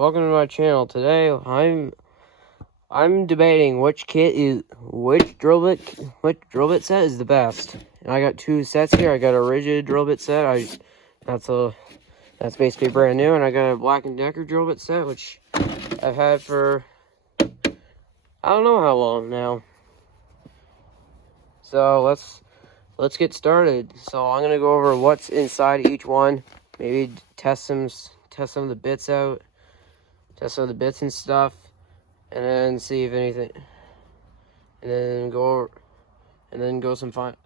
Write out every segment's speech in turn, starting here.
welcome to my channel. Today I'm debating which drill bit set is the best. And I got two sets here. I got a RIDGID drill bit set. That's basically brand new, and I got a Black&Decker drill bit set, which I've had for I don't know how long now. So let's get started. So I'm gonna go over what's inside each one. Maybe test some of the bits out. Test some of the bits and stuff, and then see if anything, and then go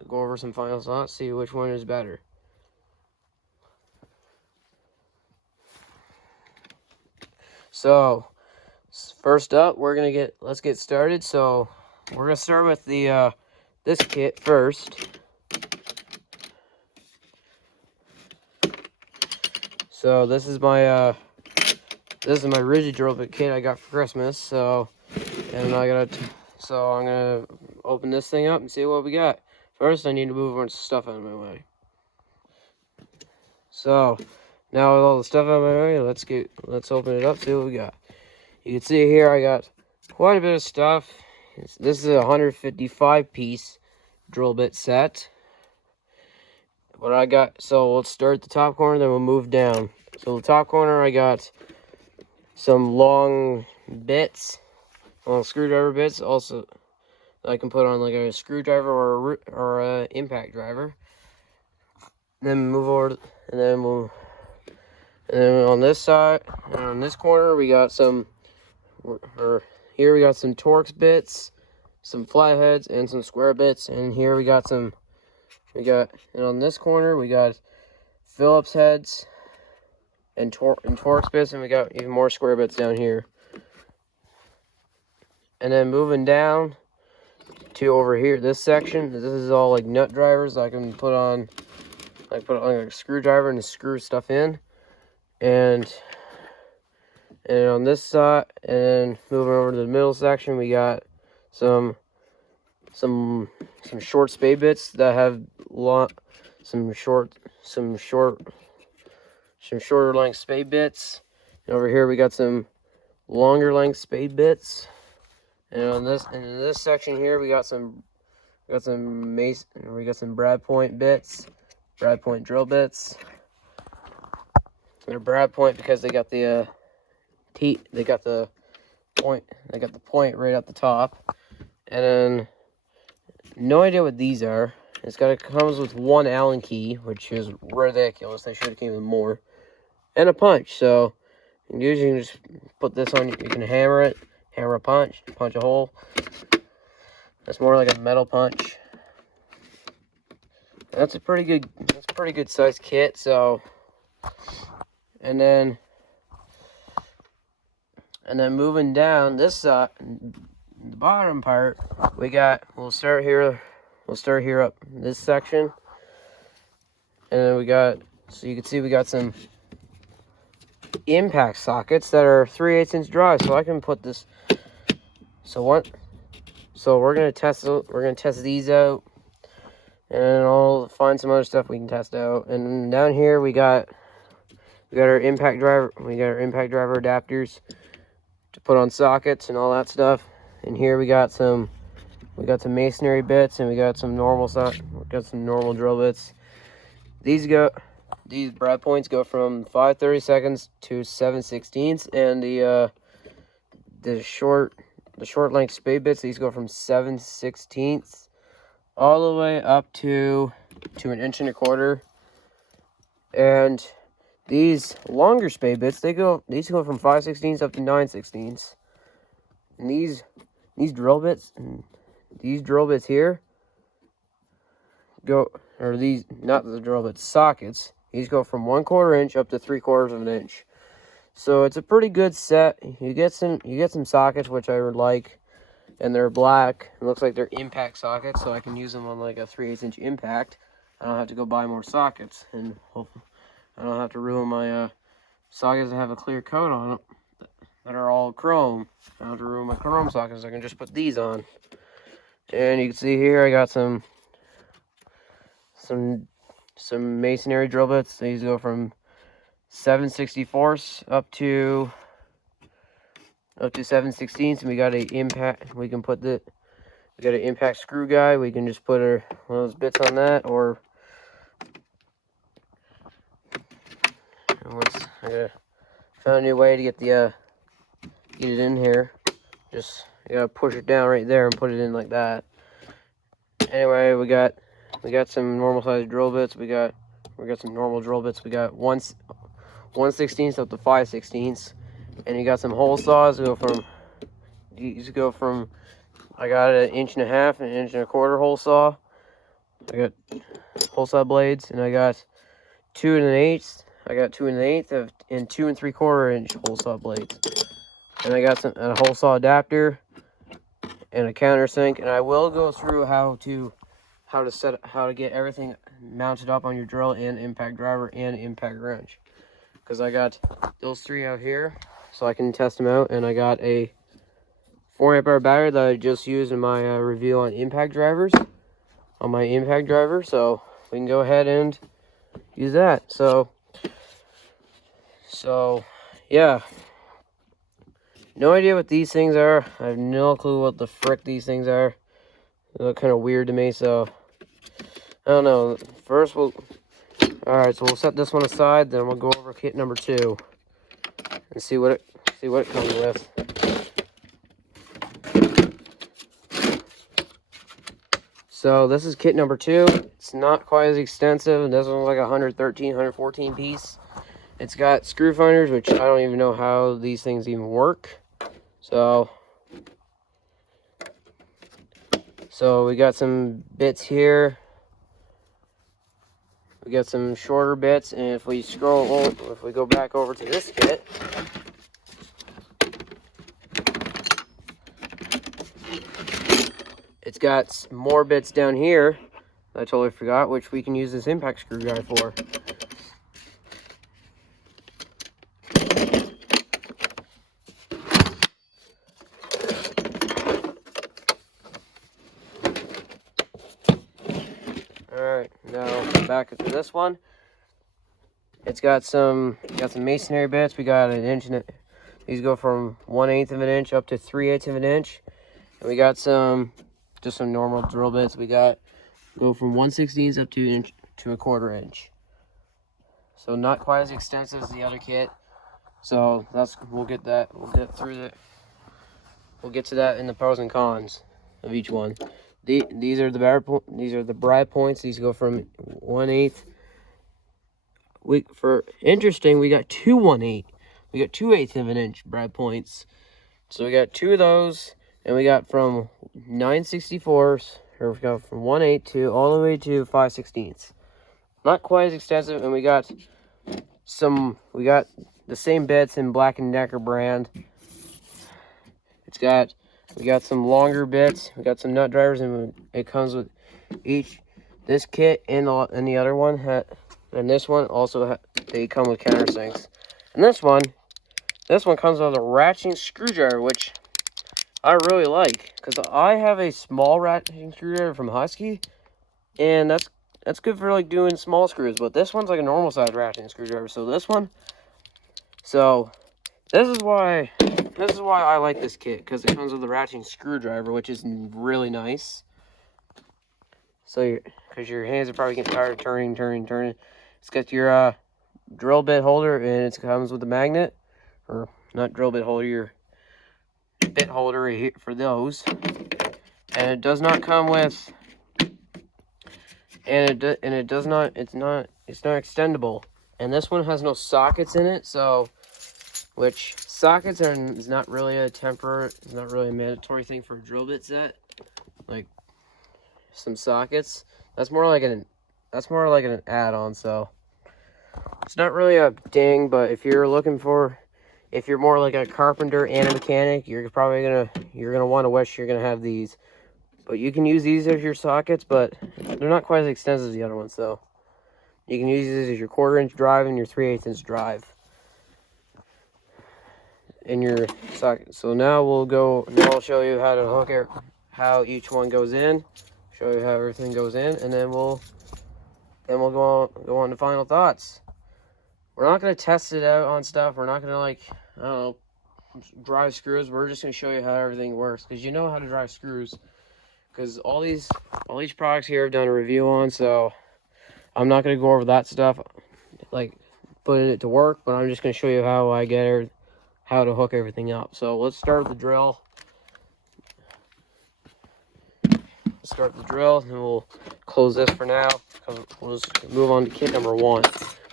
over some final thoughts, see which one is better. So first up, let's get started. So we're gonna start with the this kit first. So this is my RIDGID drill bit kit I got for Christmas. So I'm gonna open this thing up and see what we got. First, I need to move a bunch of stuff out of my way. So now with all the stuff out of my way, let's open it up, see what we got. You can see here I got quite a bit of stuff. This is a 155 piece drill bit set. What I got, so let's start at the top corner, then we'll move down. So the top corner, I got some long bits, long screwdriver bits, also I can put on like a screwdriver or a impact driver. Then move over, and then on this side, and on this corner, we got some Torx bits, some flatheads, and some square bits. And here and on this corner we got Phillips heads and Torx bits, and we got even more square bits down here. And then moving down to over here, this section, this is all like nut drivers. I can put on like a screwdriver and screw stuff in. And on this side, and moving over to the middle section, we got some short spade bits that have some shorter length spade bits. And over here we got some longer length spade bits. And in this section here we got some Brad Point bits, Brad Point drill bits. They're Brad Point because they got the point right at the top. And then no idea what these are. It comes with one Allen key, which is ridiculous. They should have came with more, and a punch. So you can just put this on. You can hammer it, hammer a punch a hole. That's more like a metal punch. That's a pretty good size kit. So, and then moving down this side, the bottom part, we'll start here up this section. And then so you can see we got some impact sockets that are 3/8 inch drive. So I can put this, so we're gonna test these out, and I'll find some other stuff we can test out. And down here we got our impact driver adapters to put on sockets and all that stuff. And here we got some masonry bits, and we got some normal drill bits. These Brad Points go from 5/32 to 7/16, and the short length spade bits, these go from 7/16 all the way up to 1 1/4 inch. And these longer spade bits, these go from 5/16 up to 9/16. And these drill bits here not the drill bits, sockets. These go from 1/4 inch up to 3/4 inch. So it's a pretty good set. You get some sockets, which I would like, and they're black. It looks like they're impact sockets, so I can use them on like a 3/8 inch impact. I don't have to go buy more sockets, and hopefully I don't have to ruin my sockets that have a clear coat on them that are all chrome. I don't have to ruin my chrome sockets. I can just put these on. And you can see here I got some masonry drill bits. These go from 7/64 up to up to 7/16. And we got a impact. We can put we got an impact screw guide. We can just put one of those bits on that, or once I found a new way to get get it in here. Just you gotta push it down right there and put it in like that. Anyway, we got some normal sized drill bits. We got some normal drill bits. We got 1/16 up to 5/16, and you got some hole saws. These go from I got an 1.5 and 1.25 hole saw. I got hole saw blades, and I got 2 1/8. I got 2 1/8 and 2 3/4 inch hole saw blades, and I got a hole saw adapter and a countersink. And I will go through how to get everything mounted up on your drill and impact driver and impact wrench, because I got those 3 out here so I can test them out. And I got a 4 amp hour battery that I just used in my review on impact drivers, on my impact driver, so we can go ahead and use that. So yeah, no idea what these things are. I have no clue what the frick these things are. They look kind of weird to me, so I don't know. First alright, so we'll set this one aside, then we'll go over kit number 2 and see what it comes with. So this is kit number 2. It's not quite as extensive. This one's like 113, 114 piece. It's got screw finders, which I don't even know how these things even work. So we got some bits here. We got some shorter bits, and if we go back over to this kit, it's got more bits down here I totally forgot, which we can use this impact screw guide for. Alright, now back to this one. It's got some masonry bits. We got an inch and these go from 1/8 of an inch up to 3/8 of an inch. And we got just some normal drill bits. We go from 1/16 up to 1/4 inch. So not quite as extensive as the other kit. So we'll get to that in the pros and cons of each one. These are the brad points. These go from 1/8. Interesting, we got 2 1/8. We got 2/8 of an inch brad points. So we got 2 of those, and we got from 9/64, or we got from 1/8 to all the way to 5/16. Not quite as extensive, and we got the same bits in Black&Decker brand. We got some longer bits. We got some nut drivers, and it comes with this kit and the other one. And this one also, they come with countersinks. And this one comes with a ratcheting screwdriver, which I really like, because I have a small ratcheting screwdriver from Husky, and that's good for like doing small screws. But this one's like a normal size ratcheting screwdriver. So this is why I like this kit, because it comes with a ratcheting screwdriver, which is really nice. So because your hands are probably getting tired of turning. It's got your drill bit holder, and it comes with a magnet, or not drill bit holder, your bit holder right here for those. And it does not come with, it's not extendable. And this one has no sockets in it, which sockets is not really a mandatory thing for a drill bit set. Like some sockets, that's more like an add-on. So it's not really a ding, but if you're more like a carpenter and a mechanic, you're gonna want to wish you're gonna have these. But you can use these as your sockets, but they're not quite as extensive as the other ones. So you can use these as your 1/4 inch drive and your 3/8 inch drive in your socket. So now I'll show you how to hook it, how each one goes in, show you how everything goes in, and then we'll go on to final thoughts. We're not going to test it out on stuff. We're not going to, like, I don't know, drive screws. We're just gonna show you how everything works, because you know how to drive screws. Because all these products here I've done a review on, so I'm not gonna go over that stuff, like putting it to work. But I'm just gonna show you how I get it, how to hook everything up. So let's start with the drill. Start the drill, and we'll close this for now. We'll just move on to kit number 1.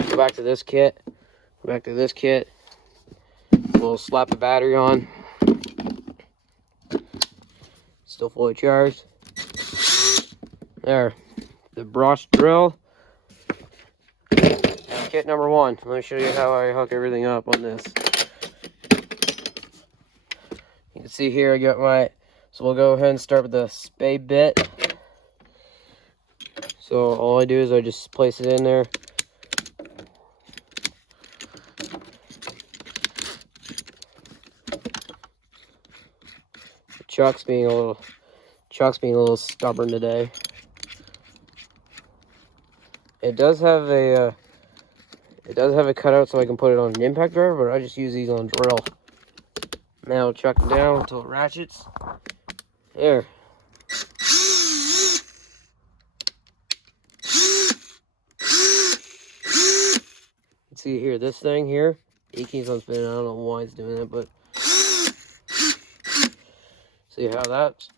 Go back to this kit. Go back to this kit. We'll slap the battery on. Still fully charged. There. The brush drill. And kit number 1. Let me show you how I hook everything up on this. You can see here I got my... So we'll go ahead and start with the spade bit. So all I do is I just place it in there. Chuck's being a little stubborn today. It does have a cutout so I can put it on an impact driver, but I just use these on drill. Now chuck it down until it ratchets. There. You see here, this thing here, it keeps on spinning. I don't know why it's doing that, but see how that's.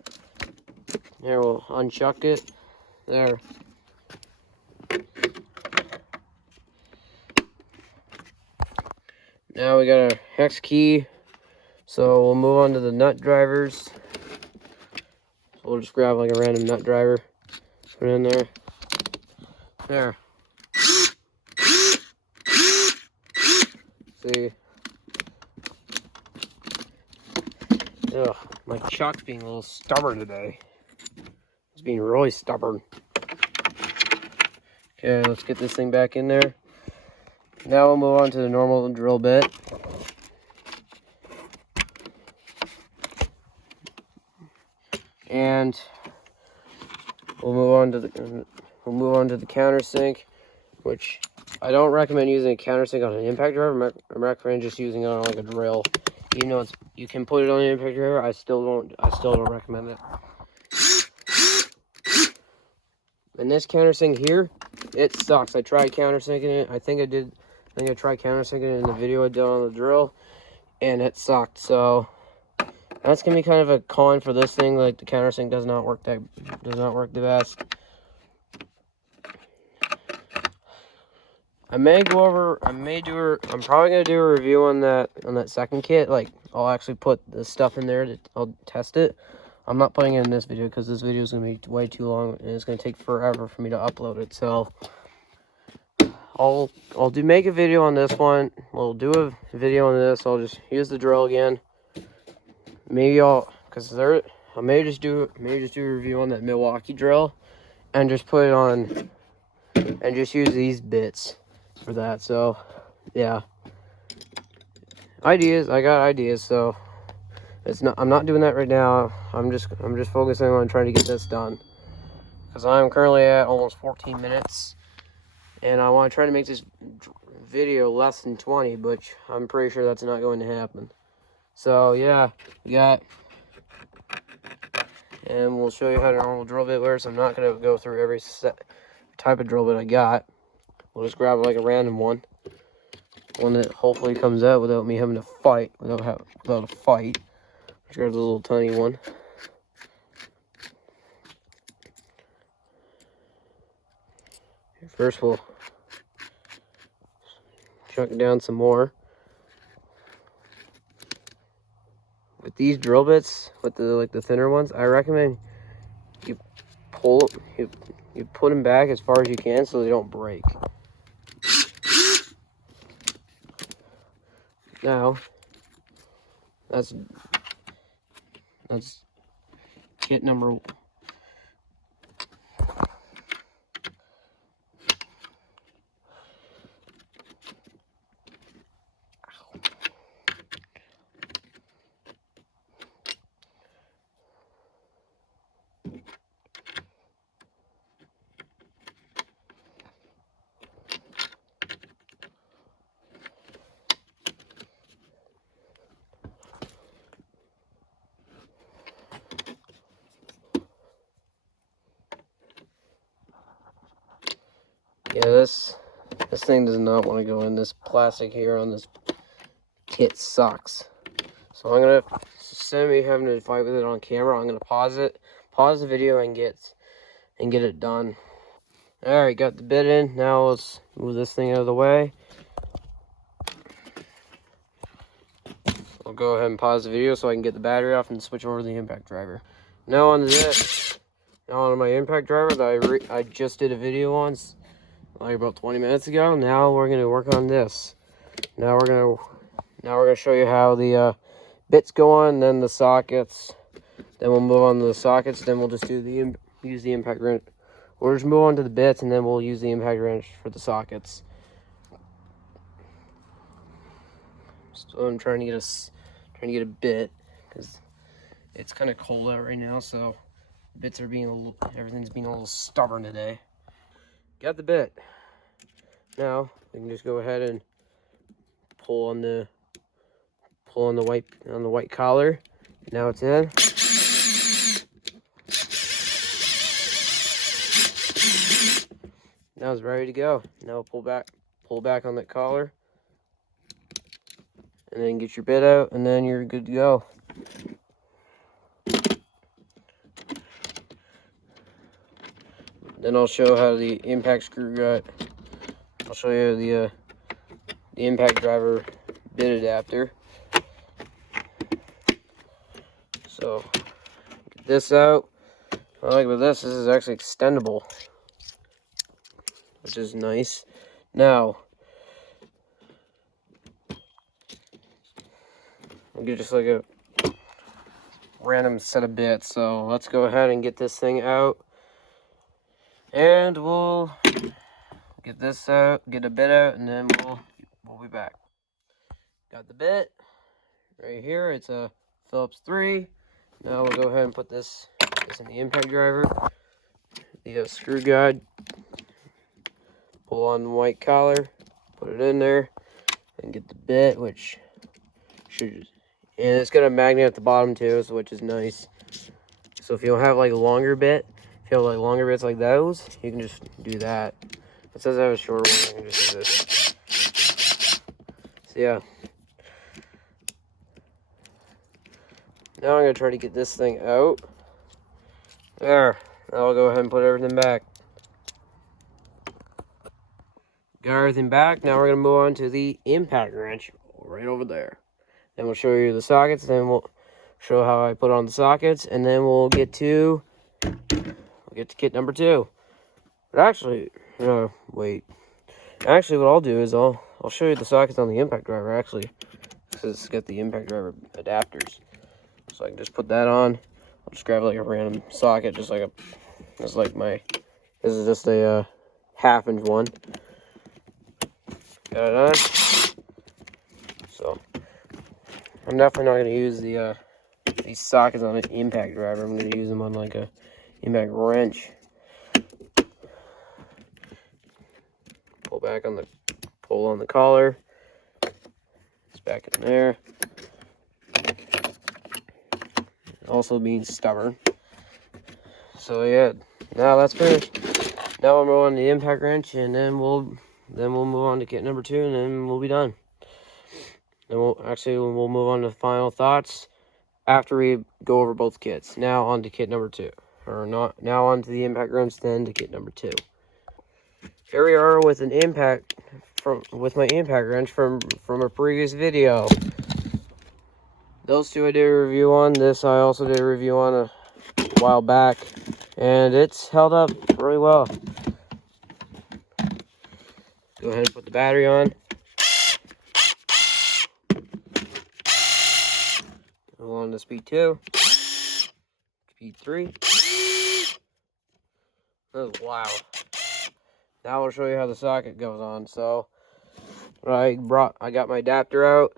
There, we'll unchuck it. There. Now we got our hex key. So we'll move on to the nut drivers. So we'll just grab like a random nut driver, put it in there. There. See. Ugh, my chuck's being a little stubborn today. It's being really stubborn. Okay, let's get this thing back in there. Now we'll move on to the normal drill bit. And we'll move on to the countersink, which I don't recommend using a countersink on an impact driver. I recommend just using it on like a drill. Even though you can put it on an impact driver, I still don't recommend it. And this countersink here, it sucks. I tried countersinking it. I think I tried countersinking it in the video I did on the drill, and it sucked. So that's gonna be kind of a con for this thing. Like, the countersink does not work the best. I'm probably gonna do a review on that second kit. Like, I'll actually put the stuff in there I'll test it. I'm not putting it in this video because this video is gonna be way too long and it's gonna take forever for me to upload it. So I'll make a video on this one. We'll do a video on this. I'll just use the drill again. Maybe I may just do a review on that Milwaukee drill and just put it on and just use these bits for that. So yeah, I got ideas. So I'm not doing that right now. I'm just focusing on trying to get this done, because I'm currently at almost 14 minutes and I want to try to make this video less than 20, but I'm pretty sure that's not going to happen. So yeah, and we'll show you how the normal drill bit works. I'm not going to go through every type of drill bit I got. We'll just grab like a random one that hopefully comes out without me having to fight, without a fight. Just grab the little tiny one. First we'll chuck it down some more. With these drill bits, with the thinner ones, I recommend you put them back as far as you can so they don't break. Now, that's kit number. Yeah, this thing does not want to go in. This plastic here on this kit sucks. So I'm gonna, instead of me having to fight with it on camera, I'm gonna pause the video and get it done. Alright, got the bit in. Now let's move this thing out of the way. I'll go ahead and pause the video so I can get the battery off and switch over to the impact driver. Now on this, now on my impact driver that I just did a video on like about 20 minutes ago. Now we're gonna work on this. Now we're gonna show you how the bits go on, then the sockets. Then we'll move on to the sockets. Then we'll just do use the impact wrench. We'll just move on to the bits, and then we'll use the impact wrench for the sockets. So I'm trying to get a bit because it's kind of cold out right now. So bits are everything's being a little stubborn today. Got the bit. Now we can just go ahead and pull on the white collar. Now it's in. Now it's ready to go. Now pull back on that collar, and then get your bit out, and then you're good to go. Then I'll show how the impact screw got. I'll show you the impact driver bit adapter. So get this out. What I like about this is actually extendable, which is nice. Now I'll get just like a random set of bits. So let's go ahead and get this thing out, and we'll get this out, get a bit out, and then we'll be back. Got the bit right here. It's a Phillips 3. Now we'll go ahead and put this in the impact driver. The screw guide. Pull on the white collar, put it in there, and get the bit, which should. And it's got a magnet at the bottom too, so which is nice. So if you don't have like a longer bit, if you have like longer bits like those, you can just do that. It says I have a shorter one, I can just do this. So yeah. Now I'm gonna try to get this thing out. There. Now I'll go ahead and put everything back. Got everything back. Now we're gonna move on to the impact wrench right over there. Then we'll show you the sockets, then we'll show how I put on the sockets, and then we'll get to kit number 2. But actually, wait. Actually, what I'll do is I'll show you the sockets on the impact driver, actually, because it's got the impact driver adapters. So I can just put that on. I'll just grab like a random socket, this is just a 1/2 inch one. Got it on. So I'm definitely not going to use these sockets on an impact driver. I'm going to use them on like a impact wrench. Pull on the collar. It's back in there. Also being stubborn. So yeah, now that's finished. Now we'll move on to the impact wrench, and then we'll move on to kit number 2, and then we'll be done. Then we'll move on to final thoughts after we go over both kits. Now on to kit number 2. Now on to the impact wrench, then to kit number 2. Here we are with with my impact wrench from a previous video. Those two I did a review on. This I also did a review on a while back, and it's held up really well. Go ahead and put the battery on. Go on to speed 2, speed 3. Oh, wow. Now I'll show you how the socket goes on. So I got my adapter out.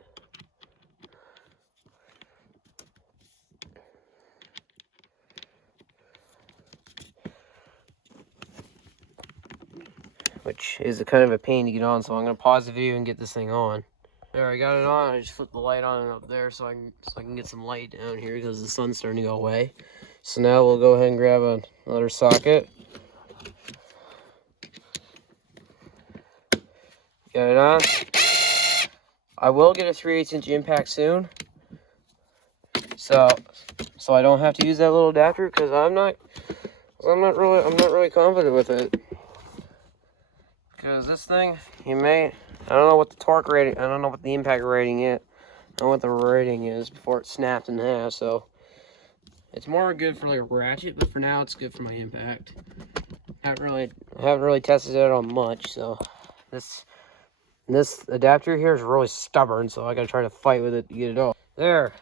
Which is a kind of a pain to get on, so I'm gonna pause the video and get this thing on. There, I got it on. I just flipped the light on and up there so I can get some light down here because the sun's starting to go away. So now we'll go ahead and grab another socket. Get it on. I will get a 3/8" impact soon. So I don't have to use that little adapter because I'm not really confident with it. Because this thing, I don't know what the torque rating, I don't know what the impact rating is. I don't know what the rating is before it snaps in half, so it's more good for like a ratchet, but for now it's good for my impact. Haven't really tested it on much, so this adapter here is really stubborn, so I gotta try to fight with it to get it off. There.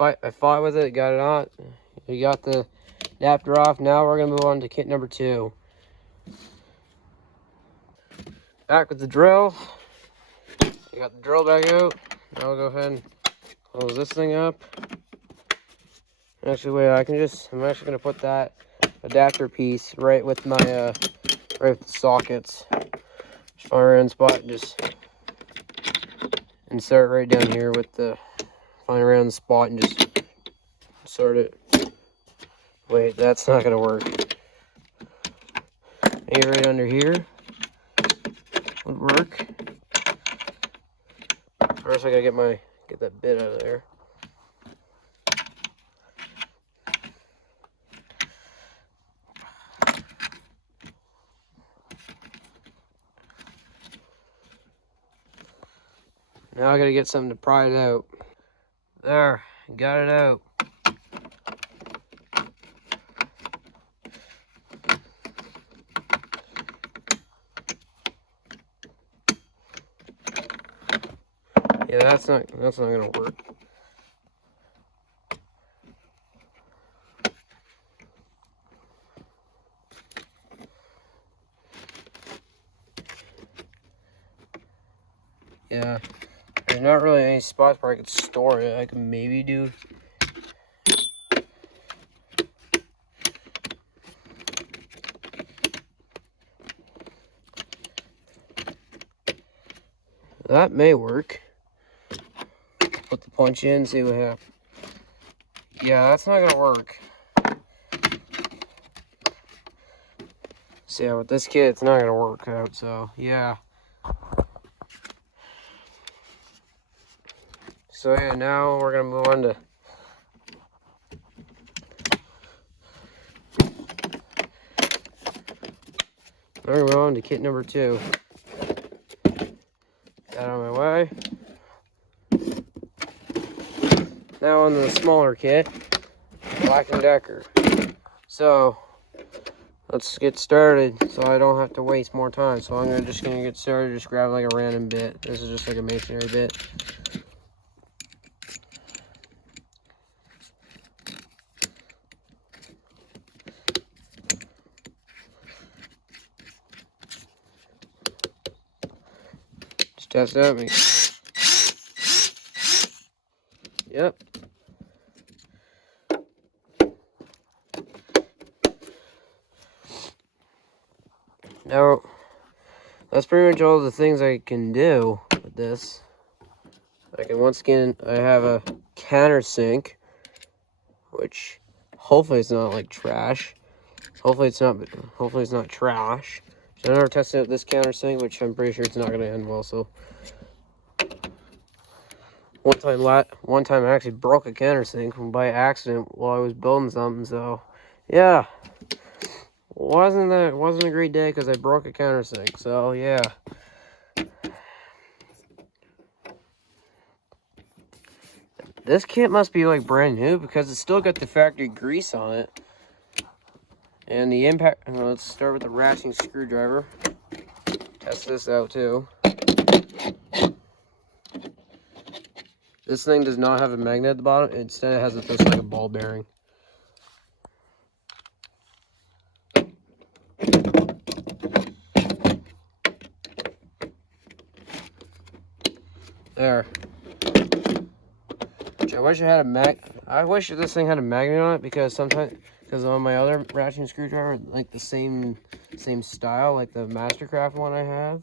I fought with it, got it on. We got the adapter off. Now we're gonna move on to kit number 2. Back with the drill. I got the drill back out. Now I'll go ahead and close this thing up. Actually, wait, I'm actually gonna put that adapter piece right with my right with the sockets. Just find a random spot and just insert right down here with the find a random spot and just insert it. Wait, that's not gonna work. Maybe right under here would work. First, I gotta get that bit out of there. Now I gotta get something to pry it out. There, got it out. Yeah, that's not gonna work. Yeah, there's not really any spots where I could store it. I could maybe do. That may work. Put the punch in, see what happens. Yeah, that's not gonna work. So yeah, with this kit, it's not gonna work out, so yeah. So yeah, now we're gonna move on to kit number 2. That out of my way. Now on the smaller kit, Black&Decker. So let's get started so I don't have to waste more time. So I'm just gonna get started, just grab like a random bit. This is just like a masonry bit. Just test it out. Yep. Now, that's pretty much all the things I can do with this. I can, once again, I have a countersink, which hopefully it's not like trash. Hopefully it's not trash. So I never tested out this countersink, which I'm pretty sure it's not going to end well. So one time I actually broke a countersink by accident while I was building something. So yeah, wasn't a great day because I broke a countersink. So yeah. This kit must be like brand new because it's still got the factory grease on it. And the impact, well, let's start with the ratcheting screwdriver. Test this out too. This thing does not have a magnet at the bottom. Instead it has just like a ball bearing. There. I wish this thing had a magnet on it because on my other ratcheting screwdriver, like the same style, like the Mastercraft one I have,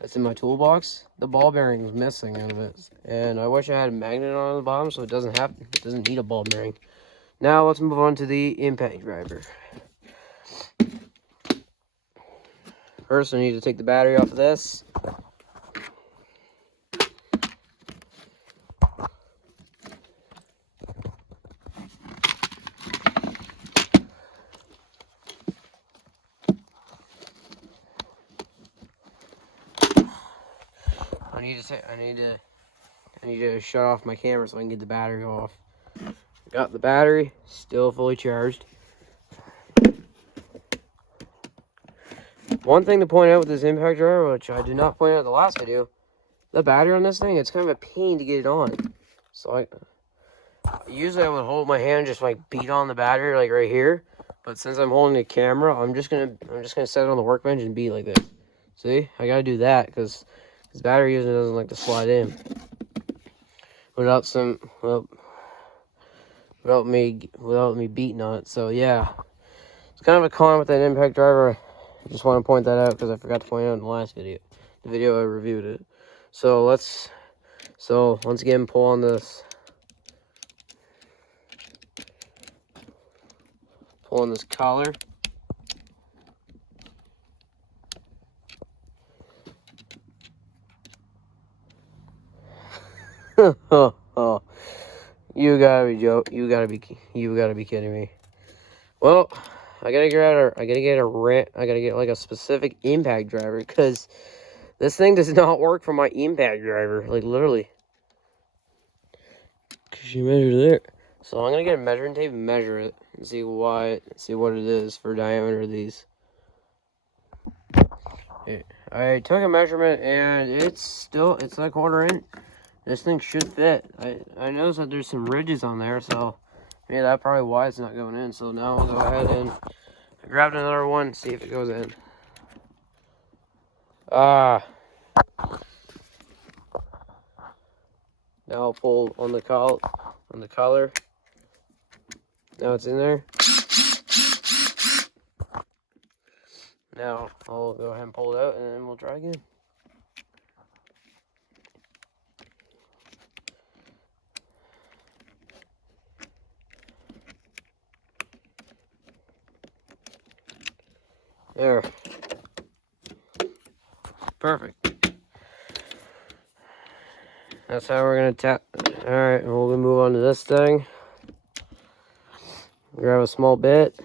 that's in my toolbox, the ball bearing is missing out of it, and I wish I had a magnet on the bottom so it doesn't need a ball bearing. Now let's move on to the impact driver. First, I need to take the battery off of this. I need to shut off my camera so I can get the battery off. Got the battery, still fully charged. One thing to point out with this impact driver, which I did not point out in the last video, the battery on this thing, it's kind of a pain to get it on. So usually I would hold my hand and just like beat on the battery like right here. But since I'm holding the camera, I'm just gonna set it on the workbench and beat like this. See, I gotta do that because this battery usually doesn't like to slide in without me beating on it. So yeah, it's kind of a con with that impact driver. I just want to point that out because I forgot to point out in the last video, the video I reviewed it. So once again, pull on this. Pull on this collar. Oh, you gotta be kidding me. Well, I gotta get like a specific impact driver because this thing does not work for my impact driver, like literally. Cause you measured it. So I'm gonna get a measuring tape and measure it and see what it is for diameter of these. I took a measurement and it's like 1/4 inch. This thing should fit. I noticed that there's some ridges on there, so yeah, that's probably why it's not going in. So now I'll go ahead and grab another one, see if it goes in. Now I'll pull on the collar. Now it's in there. Now I'll go ahead and pull it out, and then we'll try again. There. Perfect. That's how we're gonna tap. Alright, we'll move on to this thing. Grab a small bit.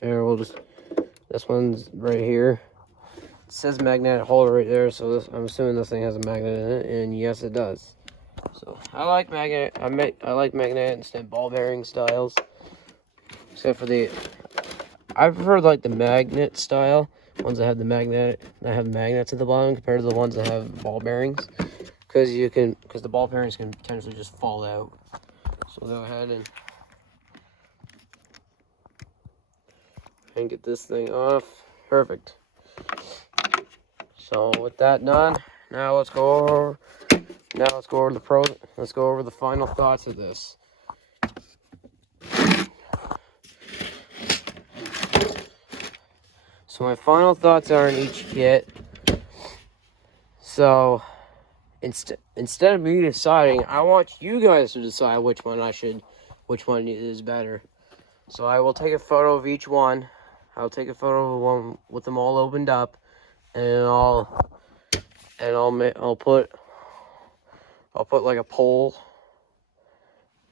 There, this one's right here. It says magnetic holder right there, so I'm assuming this thing has a magnet in it, and yes, it does. So I like magnet. I like magnet instead of ball bearing styles. Except for I prefer like the magnet style ones that have magnets at the bottom compared to the ones that have ball bearings, because the ball bearings can potentially just fall out. So we'll go ahead and get this thing off. Perfect. So with that done, now let's go over the pros. Let's go over the final thoughts of this. So my final thoughts are in each kit. So instead of me deciding, I want you guys to decide which one is better. So I will take a photo of each one. I'll take a photo of one with them all opened up, and I'll put like a poll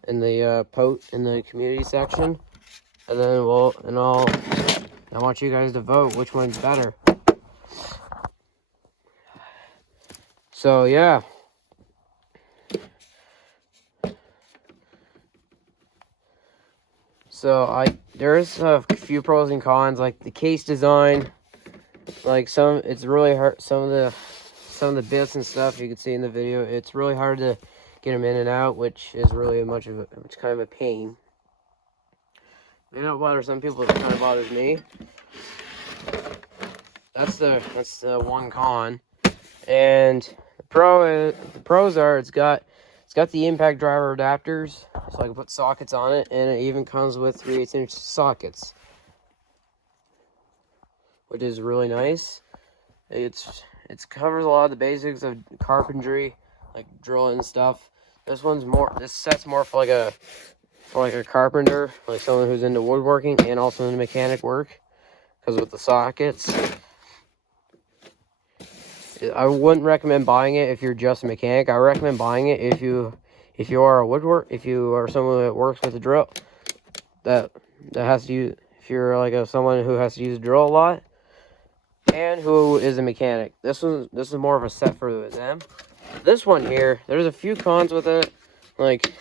in the community section, and then I want you guys to vote which one's better. So yeah. So there's a few pros and cons, like the case design. Like it's really hard. Some of the bits and stuff you can see in the video, it's really hard to get them in and out, which is really it's kind of a pain. It don't bother some people, it kind of bothers me. That's the one con. And the pros are it's got the impact driver adapters, so I can put sockets on it, and it even comes with 3/8" sockets, which is really nice. It covers a lot of the basics of carpentry, like drilling and stuff. This set's more for like a carpenter, like someone who's into woodworking and also into mechanic work, because with the sockets, I wouldn't recommend buying it if you're just a mechanic. I recommend buying it if you are a woodworker, if you are someone that works with a drill, that has to use, if you're like someone who has to use a drill a lot, and who is a mechanic. This is more of a set for them. This one here, there's a few cons with it. Like,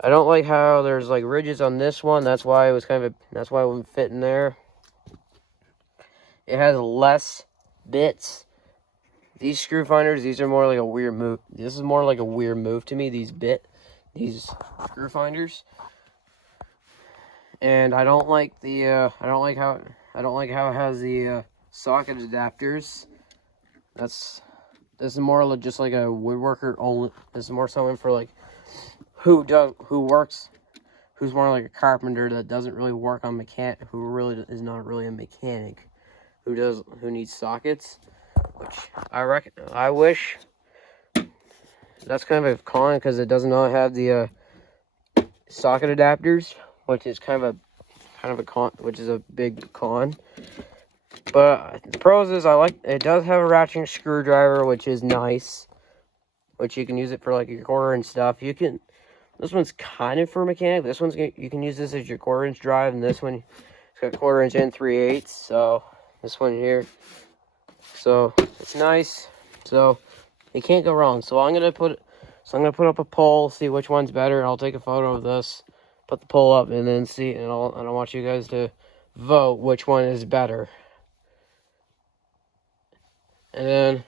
I don't like how there's like ridges on this one. That's why it was that's why it wouldn't fit in there. It has less bits. These screw finders, these are more like a weird move. This is more like a weird move to me, these screw finders. And I don't like how it has the socket adapters. This is more like just like a woodworker only. This is more someone for like who's more like a carpenter that doesn't really work on who really is not really a mechanic, who needs sockets, which I wish. That's kind of a con because it does not have the socket adapters, which is kind of a con, which is a big con. But the pros is it does have a ratcheting screwdriver, which is nice, which you can use it for like your quarter and stuff. This one's kind of for a mechanic. This one's, you can use this as your 1/4-inch drive, and this one, it's got 1/4-inch and 3/8. So this one here, so it's nice. So you can't go wrong. So I'm gonna put up a poll, see which one's better. I'll take a photo of this, put the poll up, and then see, and I want you guys to vote which one is better. And then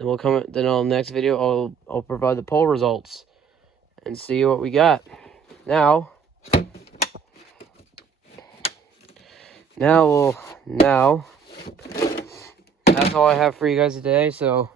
we'll come. Then on the next video, I'll provide the poll results and see what we got. Now that's all I have for you guys today. So